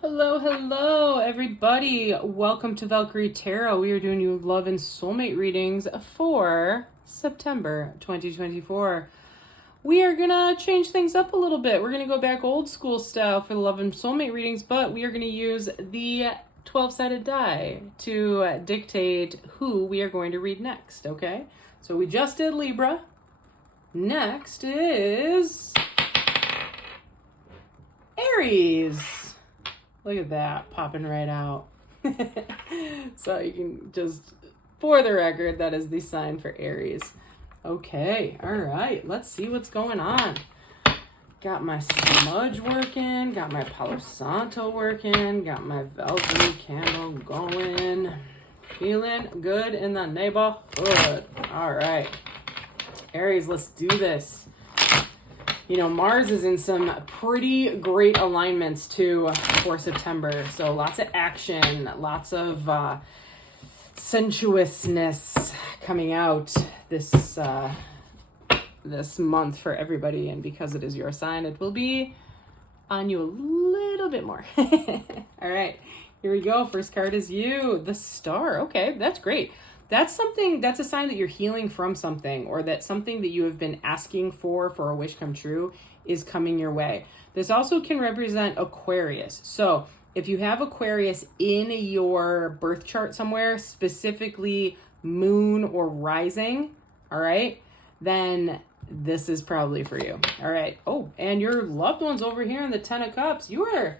Hello, hello, everybody. Welcome to Valkyrie Tarot. We are doing you love and soulmate readings for September 2024. We are going to change things up a little bit. We're going to go back old school style for the love and soulmate readings, but we are going to use the 12-sided die to dictate who we are going to read next, okay? So we just did Libra. Next is Aries. Look at that, popping right out. So you can just, for the record, that is the sign for Aries. Okay, all right, let's see what's going on. Got my smudge working, got my Palo Santo working, got my Valkyrie candle going. Feeling good in the neighborhood. All right, Aries, let's do this. You know, Mars is in some pretty great alignments too for September. So lots of action, lots of sensuousness coming out this month for everybody. And because it is your sign, it will be on you a little bit more. All right, here we go. First card is you, the Star. Okay, that's great. That's a sign that you're healing from something, or that something that you have been asking for a wish come true is coming your way. This also can represent Aquarius. So if you have Aquarius in your birth chart somewhere, specifically moon or rising, all right, then this is probably for you. All right. Oh, and your loved ones over here in the 10 of Cups, you're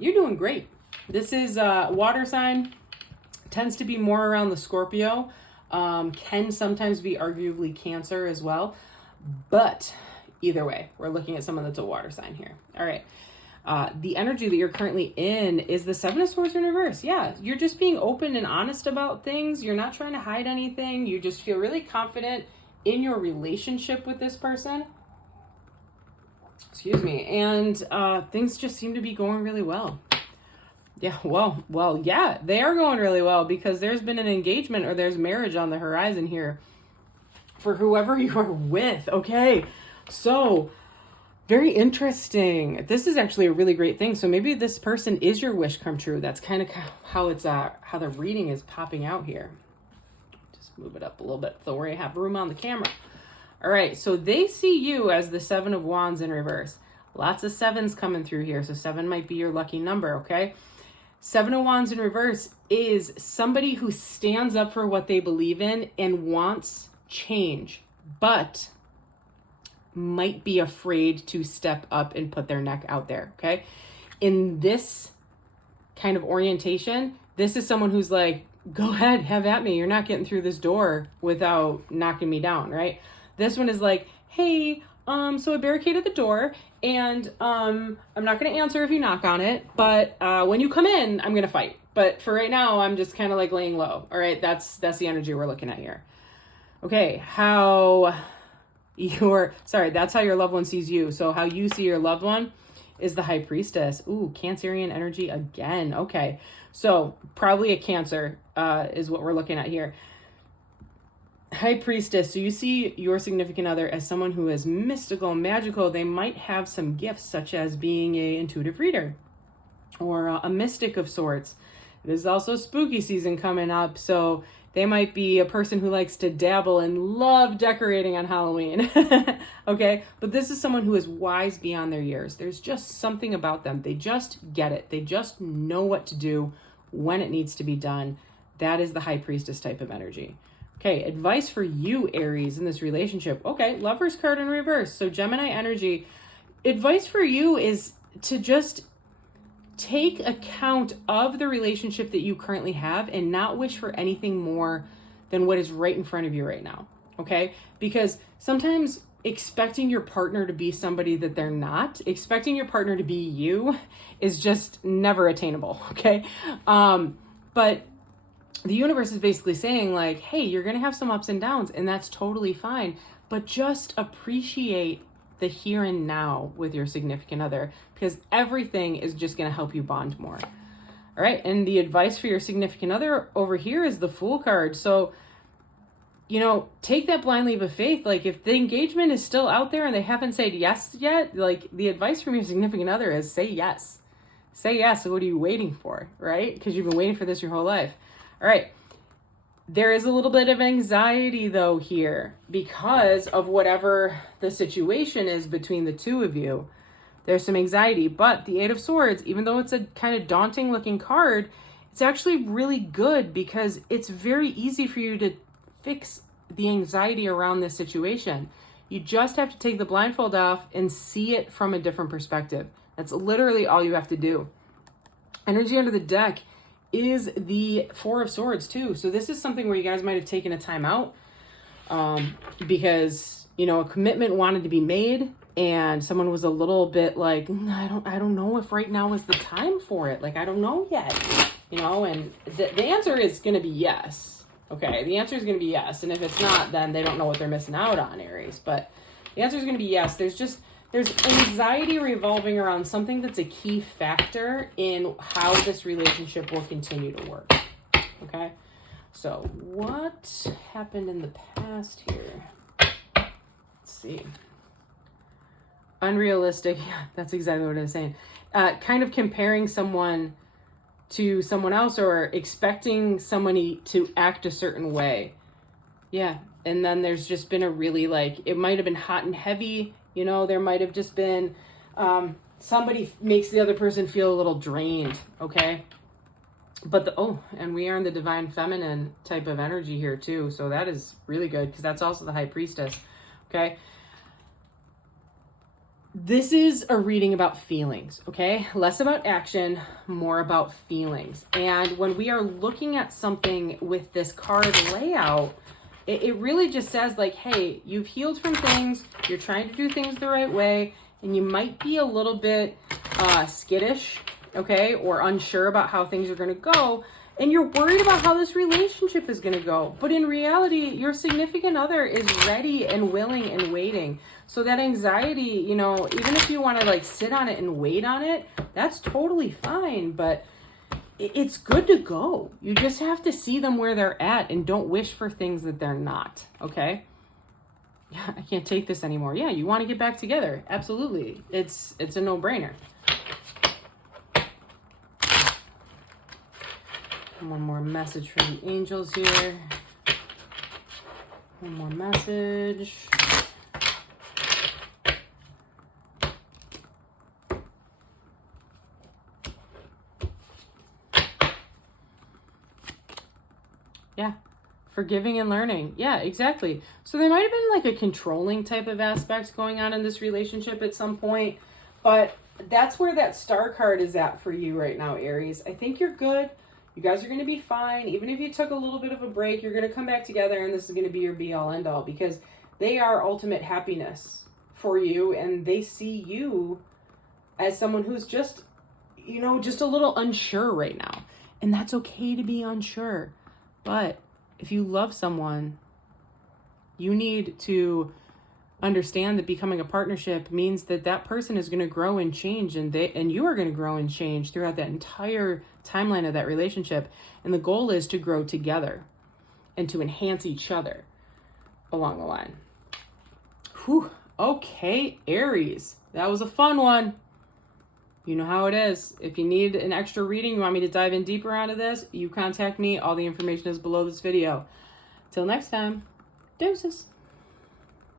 doing great. This is water sign. Tends to be more around the Scorpio, can sometimes be arguably Cancer as well, but either way, we're looking at someone that's a water sign here. All right, the energy that you're currently in is the Seven of Swords in reverse. Yeah, you're just being open and honest about things. You're not trying to hide anything. You just feel really confident in your relationship with this person. Excuse me, and things just seem to be going really well. Yeah, well, yeah, they are going really well because there's been an engagement or there's marriage on the horizon here for whoever you are with. Okay, so very interesting. This is actually a really great thing. So maybe this person is your wish come true. That's kind of how it's how the reading is popping out here. Just move it up a little bit so we have room on the camera. All right, so they see you as the Seven of Wands in reverse. Lots of sevens coming through here, so 7 might be your lucky number. Okay. Seven of Wands in reverse is somebody who stands up for what they believe in and wants change, but might be afraid to step up and put their neck out there, okay? In this kind of orientation, this is someone who's like, go ahead, have at me. You're not getting through this door without knocking me down, right? This one is like, hey, so I barricaded the door and I'm not going to answer if you knock on it, but when you come in, I'm going to fight. But for right now, I'm just kind of like laying low. All right, that's the energy we're looking at here. Okay, that's how your loved one sees you. So how you see your loved one is the High Priestess. Ooh, Cancerian energy again. Okay, so probably a Cancer is what we're looking at here. High Priestess, so you see your significant other as someone who is mystical, magical. They might have some gifts such as being an intuitive reader or a mystic of sorts. It is also spooky season coming up, so they might be a person who likes to dabble and love decorating on Halloween. Okay, but this is someone who is wise beyond their years. There's just something about them. They just get it. They just know what to do when it needs to be done. That is the High Priestess type of energy. Okay, advice for you, Aries, in this relationship. Okay, Lover's card in reverse. So Gemini energy. Advice for you is to just take account of the relationship that you currently have and not wish for anything more than what is right in front of you right now. Okay? Because sometimes expecting your partner to be somebody that they're not, expecting your partner to be you is just never attainable. Okay? But the universe is basically saying like, hey, you're going to have some ups and downs and that's totally fine, but just appreciate the here and now with your significant other because everything is just going to help you bond more. All right. And the advice for your significant other over here is the Fool card. So, take that blind leap of faith. Like if the engagement is still out there and they haven't said yes yet, like the advice from your significant other is say yes. Say yes. So what are you waiting for, right? Because you've been waiting for this your whole life. All right. There is a little bit of anxiety though here because of whatever the situation is between the two of you. There's some anxiety, but the Eight of Swords, even though it's a kind of daunting looking card, it's actually really good because it's very easy for you to fix the anxiety around this situation. You just have to take the blindfold off and see it from a different perspective. That's literally all you have to do. Energy under the deck is the Four of Swords too. So this is something where you guys might have taken a time out because, you know, a commitment wanted to be made and someone was a little bit like, I don't know if right now is the time for it. Like, I don't know yet, you know, and the answer is going to be yes. Okay, the answer is going to be yes. And if it's not, then they don't know what they're missing out on, Aries. But the answer is going to be yes. There's anxiety revolving around something that's a key factor in how this relationship will continue to work. Okay, so what happened in the past here? Let's see. Unrealistic. Yeah, that's exactly what I was saying. Kind of comparing someone to someone else or expecting somebody to act a certain way. Yeah. And then there's just been a really it might have been hot and heavy, you know, there might have just been somebody makes the other person feel a little drained. Okay. But and we are in the divine feminine type of energy here too. So that is really good because that's also the High Priestess. Okay. This is a reading about feelings, okay? Less about action, more about feelings. And when we are looking at something with this card layout, it really just says like, hey, you've healed from things, you're trying to do things the right way, and you might be a little bit skittish, okay? Or unsure about how things are going to go. And you're worried about how this relationship is going to go. But in reality, your significant other is ready and willing and waiting. So that anxiety, you know, even if you want to sit on it and wait on it, that's totally fine. But it's good to go. You just have to see them where they're at and don't wish for things that they're not. Okay? Yeah, I can't take this anymore. Yeah, you want to get back together. Absolutely. It's a no-brainer. One more message from the angels here. One more message. Yeah. Forgiving and learning. Yeah, exactly. So there might have been a controlling type of aspect going on in this relationship at some point, but that's where that Star card is at for you right now, Aries. I think you're good. You guys are going to be fine. Even if you took a little bit of a break, you're going to come back together and this is going to be your be-all, end-all because they are ultimate happiness for you and they see you as someone who's just, just a little unsure right now. And that's okay to be unsure. But if you love someone, you need to understand that becoming a partnership means that that person is going to grow and change and you are going to grow and change throughout that entire timeline of that relationship. And the goal is to grow together and to enhance each other along the line. Whew. Okay, Aries. That was a fun one. You know how it is. If you need an extra reading, you want me to dive in deeper onto this, you contact me. All the information is below this video. Till next time, deuces.